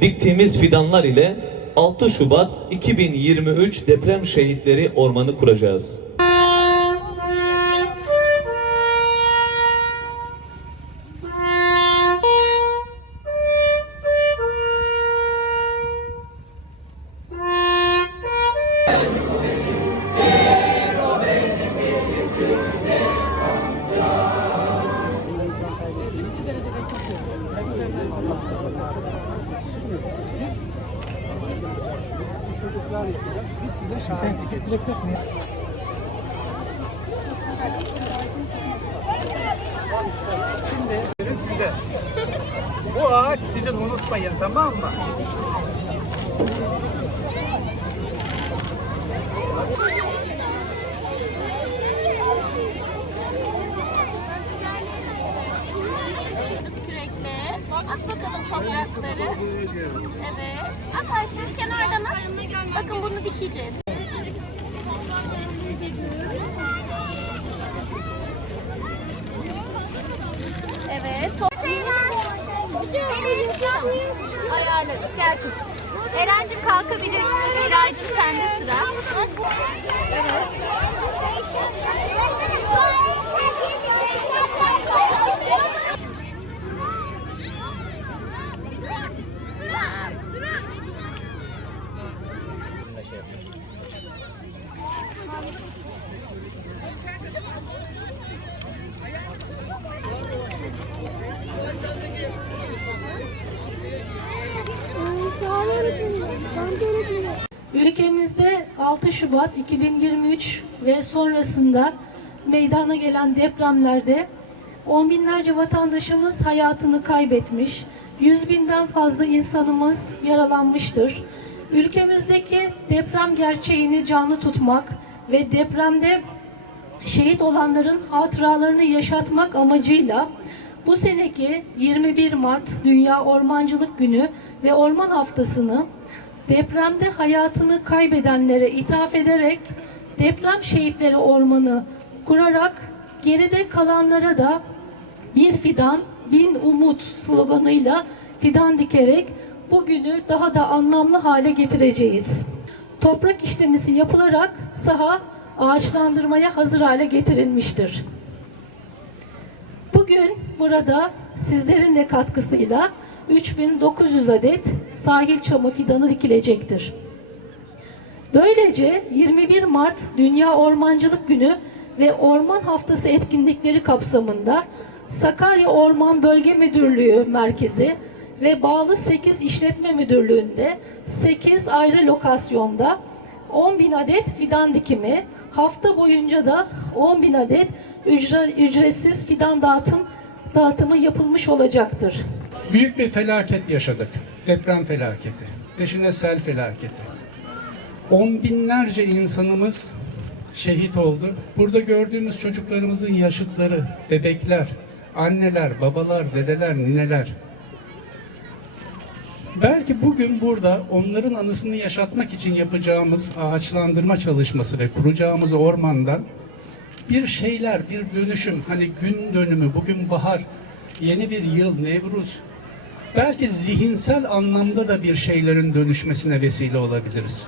Diktiğimiz fidanlar ile 6 Şubat 2023 deprem şehitleri ormanı kuracağız. Çocuklar yapacak. Biz size şahitlik edeceğiz. Şimdi size. Bu ağaç sizin unutmayın tamam mı? At bakalım toprakları. Evet. At taşları kenardan. Bakın bunu dikeceğiz. Evet. Ayarladık. Gel kızım. Eren'cim kalkabilirsin. Eray'cım sende sıra. Ülkemizde 6 Şubat 2023 ve sonrasında meydana gelen depremlerde on binlerce vatandaşımız hayatını kaybetmiş, yüz binden fazla insanımız yaralanmıştır. Ülkemizdeki deprem gerçeğini canlı tutmak ve depremde şehit olanların hatıralarını yaşatmak amacıyla bu seneki 21 Mart Dünya Ormancılık Günü ve Orman Haftası'nı depremde hayatını kaybedenlere ithaf ederek deprem şehitleri ormanı kurarak geride kalanlara da bir fidan bin umut sloganıyla fidan dikerek bugünü daha da anlamlı hale getireceğiz. Toprak işlemesi yapılarak saha ağaçlandırmaya hazır hale getirilmiştir. Bugün burada sizlerin de katkısıyla 3900 adet sahil çamı fidanı dikilecektir. Böylece 21 Mart Dünya Ormancılık Günü ve Orman Haftası etkinlikleri kapsamında Sakarya Orman Bölge Müdürlüğü Merkezi ve bağlı 8 işletme müdürlüğünde 8 ayrı lokasyonda 10 bin adet fidan dikimi, hafta boyunca da 10 bin adet ücre- ücretsiz fidan dağıtım dağıtımı yapılmış olacaktır. Büyük bir felaket yaşadık. Deprem felaketi. Peşine sel felaketi. On binlerce insanımız şehit oldu. Burada gördüğümüz çocuklarımızın yaşıtları, bebekler, anneler, babalar, dedeler, nineler. Belki bugün burada onların anısını yaşatmak için yapacağımız ağaçlandırma çalışması ve kuracağımız ormandan bir şeyler, bir dönüşüm, hani gün dönümü, bugün bahar, yeni bir yıl, Nevruz, belki zihinsel anlamda da bir şeylerin dönüşmesine vesile olabiliriz.